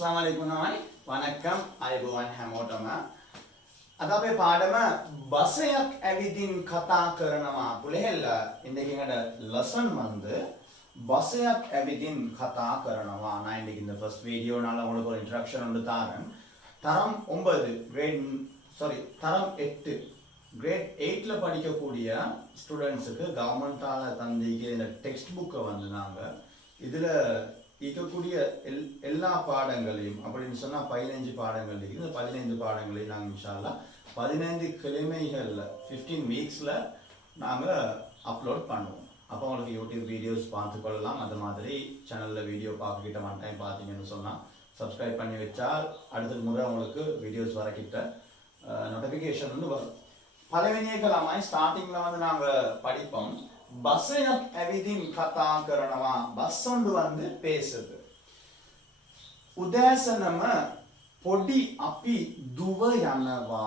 Assalamualaikum වණක්කම් අයබෝවන් හැමෝටම අද අපේ පාඩම බසයක් ඇවිදින් කතා කරනවා පුලහෙල්ල ඉඳගෙන lesson வந்து பசයක් ඇවිදිன் கதா කරනවා நான் இன்னைக்கு இந்த first வீடியோனால உங்களுக்கு ஒரு introduction ஒன்று தாரேன் தரம் 9 தரம் 8 grade 8ல படிக்கக்கூடிய ஸ்டூடண்ட்ஸ்க்கு கவர்மெண்டால தந்திக்க இந்த டெக்ஸ்ட் புக்கை வந்து நாங்க இதுல இருக்கக்கூடிய எல்லா பாடங்களையும் அப்படின்னு சொன்னா 15 பாடங்கள் இருக்கு இந்த 15 பாடங்களையும் நாங்க இன்ஷா அல்லாஹ் 15 கிழமைகள்ல 15 வீக்ஸ்ல நாங்க அப்லோட் பண்ணுவோம் அப்போ உங்களுக்கு யூடியூப் வீடியோஸ் பார்த்து கொள்ளலாம் அது மாதிரி சேனல்ல வீடியோ பார்த்துக்கிட்ட ஒன் டைம் பார்த்தீங்கன்னு சொன்னா சப்ஸ்கிரைப் பண்ணி வச்சால் அடுத்த முறை உங்களுக்கு வீடியோஸ் வரக்கிட்ட நோட்டிஃபிகேஷன் வந்து வரும் பலவினியகளாமாய் ஸ்டார்டிங்ல வந்து நாங்க படிப்போம் பசයක් ඇවිදින් කතා කරනවා බස් ඔඬු வந்து பேசுது උදෑසනම පොඩි අපි දුව යනවා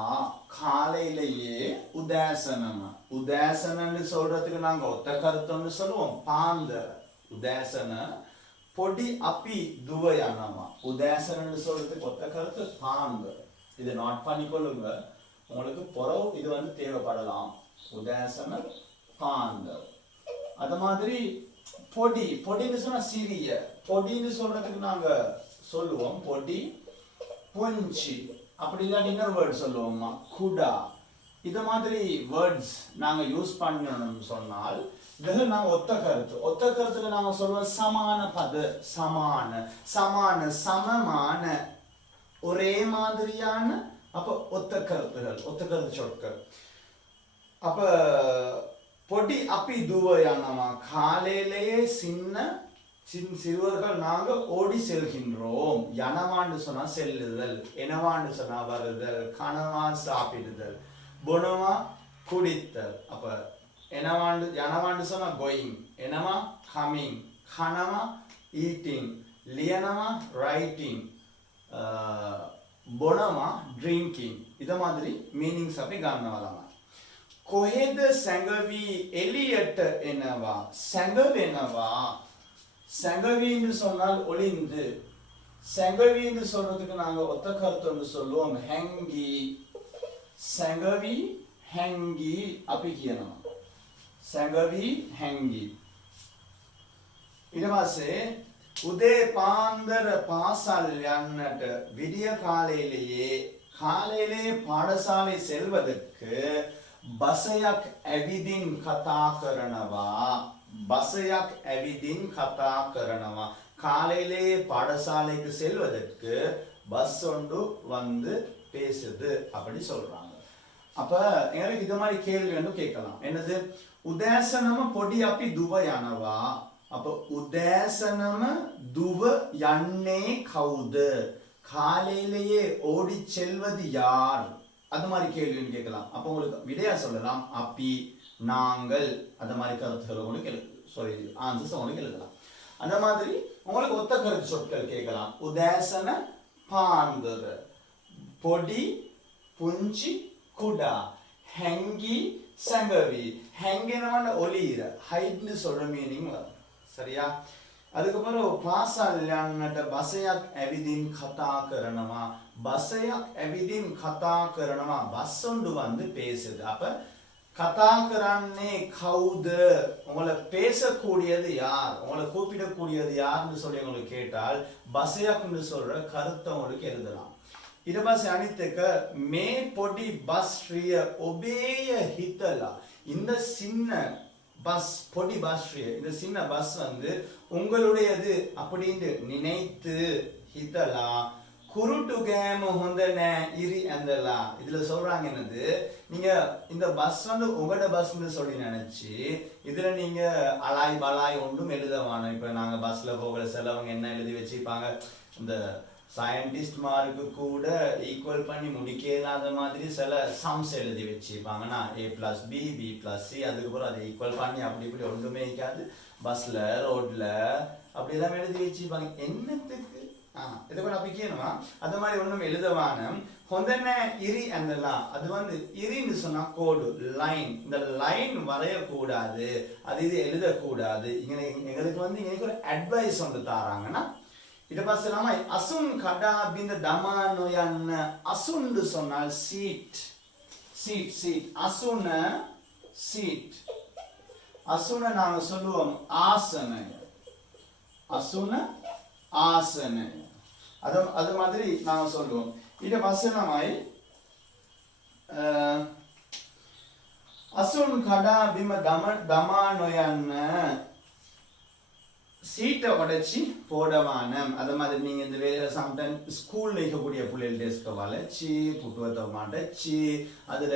காலையிலேயே உதෑසனன்னு சொல்றதுக்கு நாங்க ஒத்த கருத்துன்னு சொல்லுவோம் பாந்தர் உதෑසන பொடி அப்பி துவ යනවා உதෑසனன்னு சொல்றதுக்கு ஒத்த கருத்து பாந்தர் இதை நோட் பண்ணிக்கொள்ளுங்க உங்களுக்கு பொறவு இது வந்து தேவைப்படலாம் உதෑසන பாந்தர் அது மாதிரி பொடின்னு சொன்னா சிறிய பொடின்னு சொல்றதுக்கு நாங்க சொல்லுவோம் பொடி பொஞ்சி அப்படி இல்லாட்டி இன்னொரு வேர்ட் சொல்லுவோமா குடா இது மாதிரி வேர்ட்ஸ் நாங்க யூஸ் பண்ணணும்னு சொன்னால் இதுல நாங்க ஒத்த கருத்துல நாங்க சொல்லுவோம் சமான பத சமமான ஒரே மாதிரியான அப்ப ஒத்த கருத்து சொற்கள் அப்ப பொடி அப்பி துவ යනවා காலையிலேயே சிறுவர்கள் நாங்க ஓடி செல்கின்றோம் யனவான்னு சொன்னா செல்லுதல் எனவான்னு சொன்னா வருதல் கனவா சாப்பிடுதல் பொனவா குடித்தல் அப்ப யனவான்னு சொன்னா கோயிங் எனவா கமிங் கனவா ஈட்டிங் லியனவா ரைட்டிங் பொனவா ட்ரிங்கிங் இத மாதிரி மீனிங்ஸ் அப்படி ගන්නවලම කොහෙද සැඟවි එළියට එනවා සැඟවෙනවා சங்கவின்னு சொன்னால் ஒளிந்து சங்கவின்னு சொல்றதுக்கு நாங்க ஒத்த கருத்து சொல்லுவோம் ஹங்கி சங்கவி ஹங்கி அப்படி කියනවා சங்கவி ஹங்கி ඊට පස්සේ උදේ පාන්දර පාසල් යන්නට විදිය කාලයේදී පාඩசாலை செல்வதற்கு பசයක් ඇවිදින් කතා කරනවා காலையிலே பாடசாலைக்கு செல்வதற்கு பஸ் ஒன்று வந்து பேசுது அப்படி சொல்றாங்க அப்ப எனக்கு இது மாதிரி கேள்வி வந்து கேட்கலாம் என்னது உதෑසනම பொடி අපි දුව යනවා அப்ப உதෑසනම දුව යන්නේ කවුද காலையிலேயே ஓடி செல்வது யார் அது மாதிரி கேள்வின்னு கேட்கலாம் அப்போ உங்களுக்கு விடையா சொல்லலாம் அப்பி நாங்கள் அந்த மாதிரி கருத்துக்கள் உங்களுக்கு ஆன்சர்ஸ் உங்களுக்கு எழுதலாம் அந்த மாதிரி உங்களுக்கு ஒத்த கருத்து சொற்கள் கேட்கலாம் உதෑසන පාන්දර பொடி පුංචි කුඩා හැංගි සැඟවි හැංගෙනවන ඔලීර හයිඩ්னு சொல்ற மீனிங் வரும் சரியா அதுக்கப்புறம் පාසල් යන්නට බසයක් ඇවිදින් කතා කරනවා பஸ் ஒன்று வந்து பேசுது அப்ப கதா කරන්නේ கவுද உங்களை பேசக்கூடியது யார் உங்களை கூப்பிடக்கூடியது யார்னு சொல்லி உங்களுக்கு கேட்டால் பசයක්னு சொல்ற கருத்தை உங்களுக்கு எழுதலாம் ඊට පස්සේ අනිත් එක මේ පොඩි බස් රිය ඔබේය හිතලා இந்த சின்ன பஸ் பொடி பஸ் ரிය இந்த சின்ன பஸ் வந்து உங்களுடையது அப்படின்னு நினைத்து ஹிதலா குருட்டு கேம் ஹொந்தன இரி அந்தலா இதுல சொல்றாங்க என்னது நீங்க இந்த பஸ் வந்து உங்களோட பஸ்ன்னு சொல்லி நினைச்சு இதுல நீங்க அலாய் பலாய் ஒன்றும் எழுதவானோ இப்ப நாங்க பஸ்ல போகிற சிலவங்க என்ன எழுதி வச்சுப்பாங்க இந்த சயின்டிஸ்ட் மார்க்கு கூட ஈக்குவல் பண்ணி முடிக்காத மாதிரி சில சம்ஸ் எழுதி வச்சுப்பாங்கன்னா a+b+c அதுக்கப்புறம் அதை ஈக்குவல் பண்ணி அப்படி இப்படி ஒன்றுமே இருக்காது பஸ்ல ரோட்ல அப்படி எல்லாம் எழுதி வச்சுப்பாங்க என்னத்துக்கு இதை கூட அப்படி கேணுமா அது மாதிரி ஒன்றும் எழுதவான ஹொந்தன இரி அந்தலாம் அது வந்து இரின்னு சொன்னா கோடு லைன் இந்த லைன் வரையக்கூடாது அது இது எழுதக்கூடாது எங்களுக்கு வந்து எங்களுக்கு ஒரு அட்வைஸ் ஒன்று தாராங்கன்னா ඊට පස්සේ ළමයි අසුන් කඩා බිඳ දමා නොයන්න අසුන්ඩු சொன்னால் seat அசுன seat அசுன நாங்க சொல்லுவோம் ஆசன அசுன ஆசன அது மாதிரி நாங்க சொல்லுவோம் ඊට පස්සේ ළමයි අසුන් කඩා බිම දමා නොයන්න சீட்டை உடைச்சி போடவானம் அது மாதிரி நீங்க இந்த வேலையில சம்டைம் ஸ்கூல்ல இருக்கக்கூடிய பிள்ளைகள் டெஸ்க வளைச்சி புட்டுவத்தை மாட்டச்சி அதுல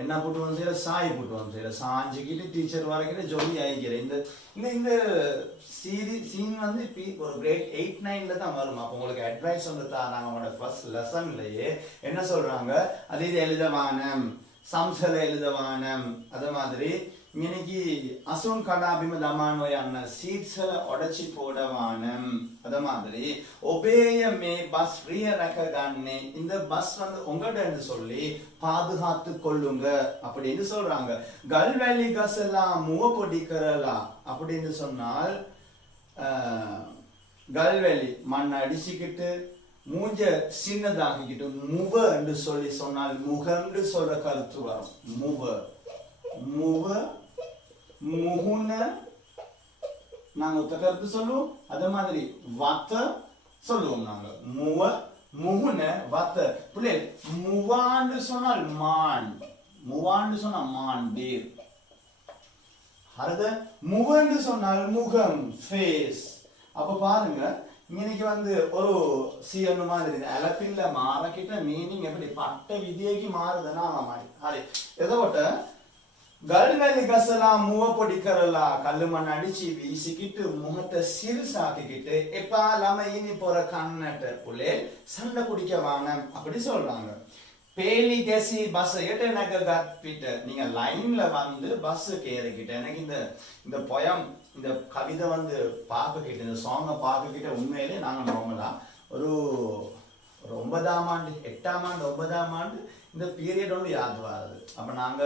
என்ன புட்டுவோம் செய்யல சாய் புட்டுவோம் செய்யல சாஞ்சிக்கிட்டு டீச்சர் வரைக்கிட்டு ஜொலி ஆகிக்கிறேன் இந்த சீன் வந்து ஒரு கிரேட் 8-9ல தான் வரும். அப்போ உங்களுக்கு அட்வைஸ் வந்து தாராங்க அவங்களோட ஃபர்ஸ்ட் லெசன்லயே என்ன சொல்றாங்க அது இது எழுதவானம் சம்சல எழுதவானம் அது மாதிரி இன்னைக்கு அசுன் கடாபிம தமானோ යන සීට්ස් වල ඔඩචි போடவானம் அத மாதிரி ஒபேய மே பஸ் ரிய ரக்ககන්නේ இந்த பஸ் வந்து உங்கடன்னு சொல்லி பாதுகாத்து கொள்ளுங்க அப்படினு சொல்றாங்க. கல்வெளி கசலாம் மூவ பொடி கரலாம் அப்படினு சொன்னால் கல்வெளி மண் அடிச்சிக்கிட்டு மூஞ்ச சின்னதாக்கிட்டு மூவ என்று சொல்லி சொன்னால் முகம்னு சொல்ற கருத்து வரும். மூவ முகுன நாங்க ஒத்த கருத்து சொல்லுவோம். அதே மாதிரி வத்த சொல்லுவோம் நாங்க மூவ முகுன வத்த பிள்ளை மூவாண்டு சொன்னால் மான் பேர் அது முகன்னு சொன்னால் முகம் ஃபேஸ். அப்ப பாருங்க இன்னைக்கு வந்து ஒரு சீன மாதிரி அலப்பில்ல மாறக்கிட்ட மீனிங் எப்படி பட்ட விதியக்கு மாறுதுன்னா மாதிரி அது எதோட்ட ගල්වැලි ගසලා මුව පොඩි කරලා කල්ල මණ අடிச்சி வீசிக்கிட்டு முகத்தை சிறுசாக்கிக்கிட்டு எப்பா ළමයිනි පොර කන්නට පුලේ சண்டை குடிக்க வாங்க அப்படி சொல்றாங்க. பேலி கெசி பஸ் எட்ட நககத் பிட்ட நீங்க லைன்ல வந்து பஸ் கேறிக்கிட்ட எனக்கு இந்த போயம் இந்த கவிதை வந்து பாக்கிட்ட இந்த சாங்கை பாக்கிட்ட உண்மையிலே நாங்க நார்மலா ஒரு 9ஆம் ஆண்டு 8ஆம் ஆண்டு 9ஆம் ஆண்டு இந்த பீரியட் வந்து யாத் வருது. அப்ப நாங்க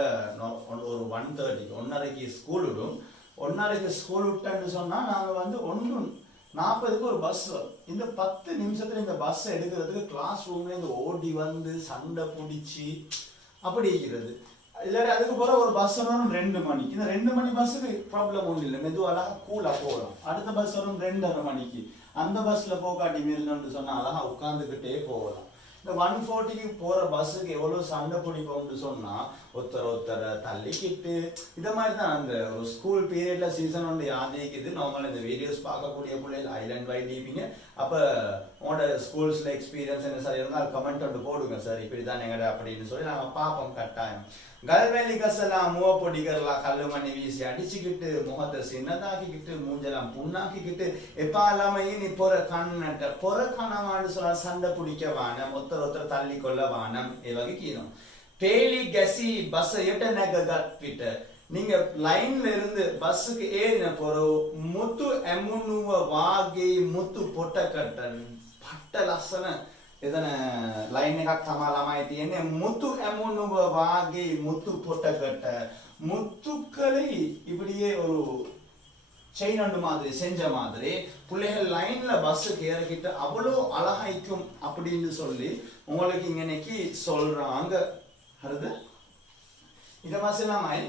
ஒரு 1:30 ஸ்கூல் விடும். 1:30 ஸ்கூல் விட்டேன்னு சொன்னா நாங்க வந்து 1:40 ஒரு பஸ் வரும். இந்த 10 நிமிஷத்துல இந்த பஸ் எடுக்கிறதுக்கு கிளாஸ் ரூம்ல இருந்து ஓடி வந்து சண்டை பிடிச்சி அப்படி இருக்கிறது. இல்லாட்டி அதுக்கு போற ஒரு பஸ் வரும் 2 மணிக்கு. இந்த 2 மணி பஸ்ஸுக்கு ப்ராப்ளம் ஒன்றும் இல்லை, மெதுவாக கூலா போகலாம். அடுத்த பஸ் வரும் 2:30 மணிக்கு. அந்த பஸ்ல போகாட்டி மீறணும்னு சொன்னா அழகா உட்காந்துக்கிட்டே போகலாம். இந்த 140க்கு போற பஸ்ஸுக்கு எவ்வளவு சண்டை பிடிப்போம்னு சொன்னா ஒருத்தர தள்ளிக்கிட்டு இத மாதிரி தான் அந்த ஒரு ஸ்கூல் பீரியட்ல சீசன் ஒன்று யாதிக்குது. நார்மலா இந்த வீடியோஸ் பார்க்கக்கூடிய பிள்ளைகள் ஐலண்ட் வைட் இருப்பீங்க. அப்ப உங்களோட ஸ்கூல்ஸ்ல எக்ஸ்பீரியன்ஸ் என்ன சார் இருந்தால் கமெண்ட் ஒன்று போடுங்க சார் இப்படிதான் எங்கட அப்படின்னு சொல்லி நாங்க பார்ப்போம் கட்டாயம். கல்வெளி கசலாம் மூவ பொடி கரலாம் கல்லு மணி வீசி அடிச்சுக்கிட்டு முகத்தை சின்னதாக்கிக்கிட்டு மூஞ்சலாம் புண்ணாக்கிக்கிட்டு எப்பா ළමයිනි பொற කනවාன்னு சொல்ல சண்டை பிடிக்க வானம் ஒருத்தர் தள்ளி கொள்ள வானம் ඒ වගේ කියනවා. பேலி கெசி பஸ் எட்ட நககத் පිට நீங்க லைன்ல இருந்து பஸ்ஸுக்கு ஏறின போறோ முத்து எமுனுව වාගේ මුතු පොටකටන් පට්ට ලස්සන එතන லைன் එකක් තමයි ළමයි තියෙන්නේ. මුතු එමුනුව වාගේ මුතු පොටකට முத்துக்களை இப்படியே ஒரு செயின் அண்டு மாதிரி செஞ்ச மாதிரி பிள்ளைகள் லைன்ல பஸ் ஏறிக்கிட்டு அவ்வளோ அழகாய்க்கும் அப்படின்னு சொல்லி உங்களுக்கு இன்னைக்கு சொல்றாங்க. அடுத்து இதை மாதிரி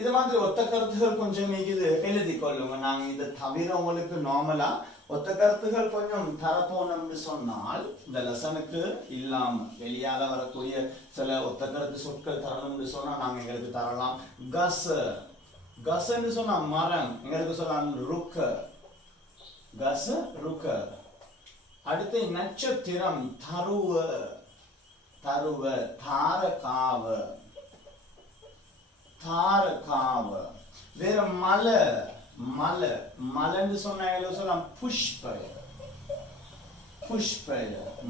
இது மாதிரி ஒத்த கருத்துகள் கொஞ்சம் இது எழுதி கொள்ளுங்க. நாங்க இதை தவிர உங்களுக்கு நார்மலா ஒத்த கருத்துகள் கொஞ்சம் தரப்போனோம்னு சொன்னால் இந்த லெசனுக்கு இல்லாம வெளியால வரக்கூடிய சில ஒத்த கருத்து சொற்கள் தரணும்னு சொன்னா நாங்க எங்களுக்கு தரலாம். கசன்னு சொன்னா மரம், எங்களுக்கு சொல்லலாம் ருக்க, கச ருக்க. அடுத்து நட்சத்திரம் தருவ, தாரகாவ, வேற மலைன்னு சொன்னா சொல்லலாம் புஷ்பய,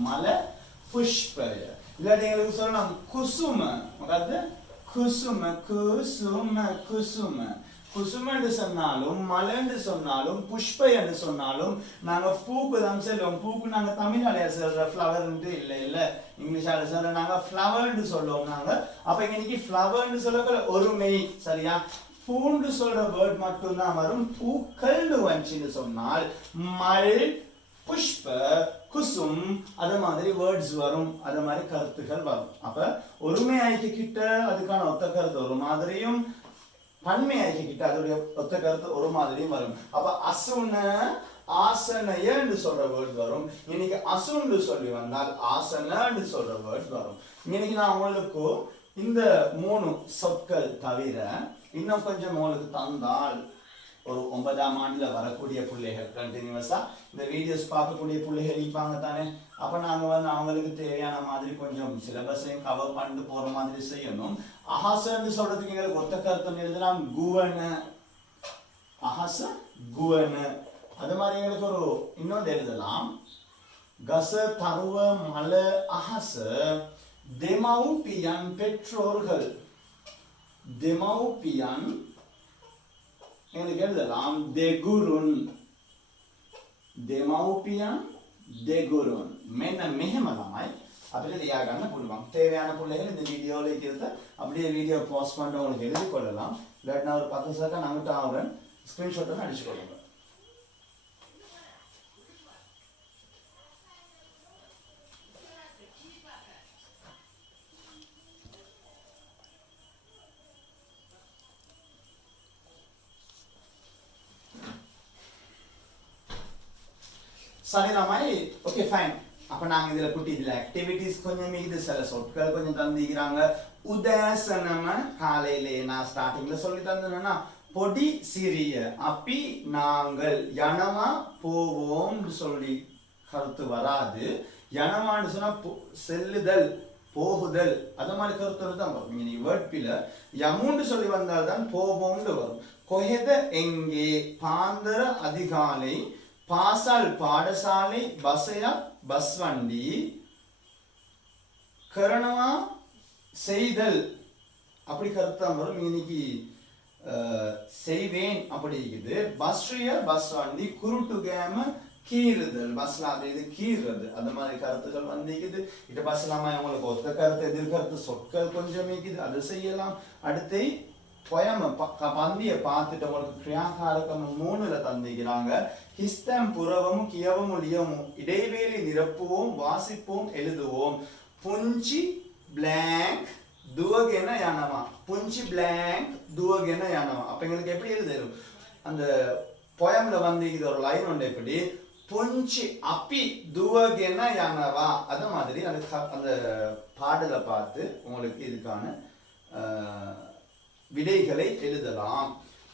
மலை புஷ்பய. இல்லாட்டி எங்களுக்கு சொல்லலாம் குசும, குசும என்று சொன்னாலும் மலைன்னு சொன்னாலும் புஷ்பை என்று சொன்னாலும் நாங்க பூக்கு தான் சொல்லுவோம். பூக்கு நாங்க தமிழ்நாளைய சொல்ற ஃப்ளவர் இல்ல இங்கிலீஷால சொல்ற நாங்க ஃப்ளவர்ன்னு சொல்லுவோம் நாங்க. அப்ப இன்னைக்கு ஃப்ளவர்ன்னு சொல்ல ஒருமை சரியா. பூண்டு சொல்ற வேர்ட் மட்டும் தான் வரும். பூக்கள்னு வந்துச்சுன்னு சொன்னால் மல், புஷ்ப, குசும் அது மாதிரி வேர்ட்ஸ் வரும், அது மாதிரி கருத்துக்கள் வரும். அப்ப ஒருமை ஐக்கிய கிட்ட அதுக்கான ஒத்த கருத்து ஒரு மாதிரியும், பன்மை ஐக்கிய கிட்ட அதோடைய ஒத்த கருத்து ஒரு மாதிரியும் வரும். அப்ப அசுன, ஆசனைய என்று சொல்ற வேர்ட் வரும். இன்னைக்கு அசுன்னு சொல்லி வந்தால் ஆசனன்னு சொல்ற வேர்ட் வரும். இன்னைக்கு நான் உங்களுக்கு இந்த 3 சொற்கள் தவிர இன்னும் கொஞ்சம் உங்களுக்கு தந்தால் ஒரு 9ஆம் ஆண்டுல வரக்கூடிய பிள்ளைகள் கண்டினியூஸா இந்த வீடியோஸ் பார்க்கக்கூடிய பிள்ளைகள் இருப்பாங்க தானே. அப்ப நாங்க வந்து அவங்களுக்கு தேவையான மாதிரி கொஞ்சம் சிலபஸையும் கவர் பண்ணிட்டு போற மாதிரி செய்யணும். அஹாசன்னு சொல்றதுக்கு எங்களுக்கு ஒத்த கருத்து எழுதலாம் குவன, அஹாச குவன. அது மாதிரி எங்களுக்கு ஒரு இன்னொன்று எழுதலாம் கச, தருவ, மல, அஹச, දෙමව්පියන් பெற்றோர்கள். දෙමව්පියන් එங்களுக்கு எழுதலாம் දෙගුරුන්. දෙමව්පියන් දෙගුරුන්. මෙන්න මෙහෙම තමයි අපිට ලියා ගන්න පුළුවන්. தேவையான பிள்ளைகள் இந்த வீடியோல இருக்கிறத அப்படியே வீடியோ பாஸ் பண்ணிட்டு உங்களுக்கு எழுதி கொள்ளலாம். இல்லாட்டினா ஒரு 10 செகண்ட் அங்கிட்ட ஆகுறேன் ஸ்கிரீன்ஷாட் ஒன்று அடிச்சு கொள்ளுங்க. சரி லாமாய் ஓகே ஃபைன். அப்ப நாங்க இதுல குட்டி இதுல ஆக்டிவிட்டீஸ் கொஞ்சம் இது சில சொற்கள் கொஞ்சம் தந்திக்கிறாங்க. உதேசனம காலையிலே நான் ஸ்டார்டிங்ல சொல்லி தந்தேன்னா பொடி சிறிய அப்பி நாங்கள் யனமா போவோம் சொல்லி கருத்து வராது. யனமான்னு சொன்னா செல்லுதல், போகுதல் அது மாதிரி கருத்து தான் வரும். நீங்க வேர்ட் பில யமுன்னு சொல்லி வந்தால்தான் போவோம்னு வரும். கொஹெத எங்கே, பாந்தர அதிகாலை, பாசால் பாடசாலை, பசையா பஸ் வண்டி, කරනවා செய்தல் அப்படி கருத்தான் வரும். இன்னைக்கு செய்வேன் அப்படி இருக்குது. பஸ்ரிய பஸ் வண்டி, குருட்டுகேம கீறுதல், பஸ்ல அது இது கீறுறது அந்த மாதிரி கருத்துக்கள் வந்திக்குது. இட்ட பஸ்லாமா உங்களுக்கு ஒத்த கருத்து எதிர்கருத்து சொற்கள் கொஞ்சம் இருக்குது அது செய்யலாம். அடுத்து பொயம பந்திய பார்த்துட்டு உங்களுக்கு கிரியாகாரகம் 3ல தந்திக்கிறாங்க. ஹிஸ்தம் புறவும் கியவும் லியவும் இடைவேளை நிரப்புவோம், வாசிப்போம், எழுதுவோம். පුංචි blank දුවගෙන යනවා. පුංචි blank දුවගෙන යනවා. அப்ப எங்களுக்கு எப்படி எழுதணும்? அந்த poemல வந்து இது ஒரு லைன் ஒன்று எப்படி පුංචි අපි දුවගෙන යනවා. அது மாதிரி அந்த பாடலை பார்த்து உங்களுக்கு இதுக்கான விடைகளை எழுதலாம்.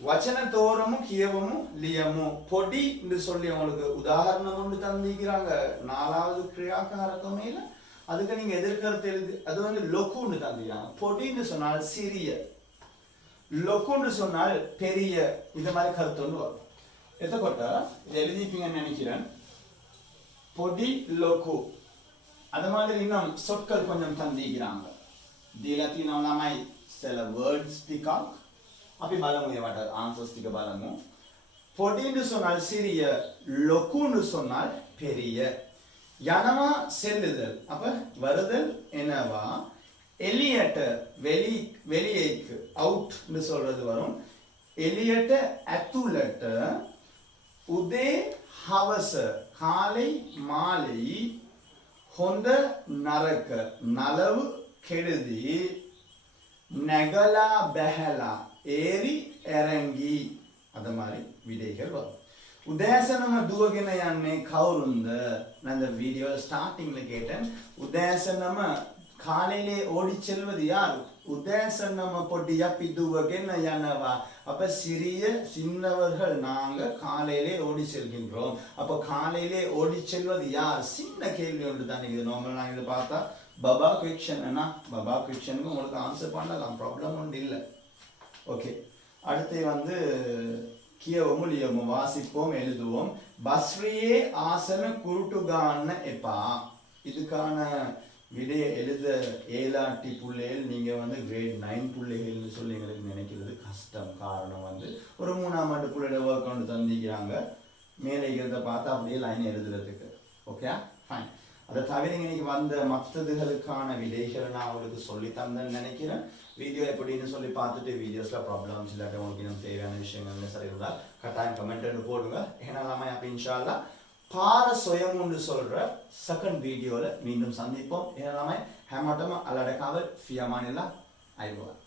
வச்சனத்தோரமும் கியவமும் லியமும் பொடி என்று சொல்லி உங்களுக்கு உதாரணம் ஒன்று தந்திக்கிறாங்க 4வது கிரியாகாரகமேல. அதுக்கு நீங்க எதிர்கருத்து எழுதி அது வந்து லொக்குன்னு தந்திக்கிறாங்க. பொடின்னு சொன்னால் சிறிய, லொக்குன்னு சொன்னால் பெரிய, இந்த மாதிரி கருத்து ஒன்று வரும். எத்தக்கொட்ட இது எழுதிப்பீங்கன்னு நினைக்கிறேன். பொடி லொக்கு அது மாதிரி இன்னும் சொற்கள் கொஞ்சம் தந்திக்கிறாங்க. දීලා ළමයි சில வேர்ட்ஸ் ටිකක් අපි බලමු ඒවට ආන්සර්ස් ටික බලමු. பொடின்னு சொன்னால் சிறிய, லொக்குன்னு சொன்னால் பெரிய. යනවා செல்லுதல் அப்ப வருதல் என்னவா. எலியட்ட வெளியேக்கு அவுட் ன்னு சொல்றது வரும். எலியட்ட ඇතුළට, උදේ හවස காலை மாலை, හොඳ නරක නලவு கெடுதி, நெகலா பெஹலா ஏரி இறங்கி அது மாதிரி விடைகள் வரும். உதேசனம දුවගෙන යන්නේ කවුරුන්ද? நான் இந்த வீடியோ ஸ்டார்டிங்ல கேட்டேன். உதேசனம காலையிலே ஓடி செல்வது யார்? உதேசனம பொடி அப்பி දුවගෙන යනවා. அப்ப சிறிய சின்னவர்கள் நாங்க காலையிலே ஓடி செல்கின்றோம். அப்ப காலையிலே ஓடி செல்வது யார்? சின்ன கேள்வி ஒன்று தான். இது நார்மல் நான் இதை பார்த்தா பபா குவிக்ஷன் என்ன பபா குவிக்ஷனுக்கு உங்களுக்கு ஆன்சர் பண்ணலாம், ப்ராப்ளம் ஒன்று இல்லை. ஓகே, அடுத்து வந்து කියවමු ලියමු வாசிப்போம் எழுதுவோம். பஸ்ரியே ஆசன குருட்டுகான எப்பா. இதுக்கான விடையை எழுத ஏலாட்டி புள்ளைகள் நீங்க வந்து கிரேட் 9 புள்ளைகள்னு சொல்லி எங்களுக்கு நினைக்கிறது கஷ்டம். காரணம் வந்து ஒரு 3ஆம் ஆண்டு புள்ளையோட ஒர்க் கொண்டு தந்திக்கிறாங்க. மேலே இருக்கிறத பார்த்தா அப்படியே லைன் எழுதுறதுக்கு. Okay fine. அதை தவிர இன்னைக்கு வந்த மற்றதுகளுக்கான விடைகளை நான் அவங்களுக்கு சொல்லி தந்தேன்னு நினைக்கிறேன். வீடியோ எப்படின்னு சொல்லி பார்த்துட்டு வீடியோஸில் ப்ராப்ளம்ஸ் இல்லாட்டி உங்களுக்கு இன்னும் தேவையான விஷயங்கள்னு சரி இருந்தால் கட்டாயம் கமெண்ட் போடுங்க. ஏன்னா நம்ம அப்போ இன்ஷால்லா පාර සොයමුண்டு சொல்ற செகண்ட் வீடியோவில் மீண்டும் சந்திப்போம். ஏன்னா நம்ம හැමෝටම අලඩකාව ෆියමානෙලා අයිබෝවන්.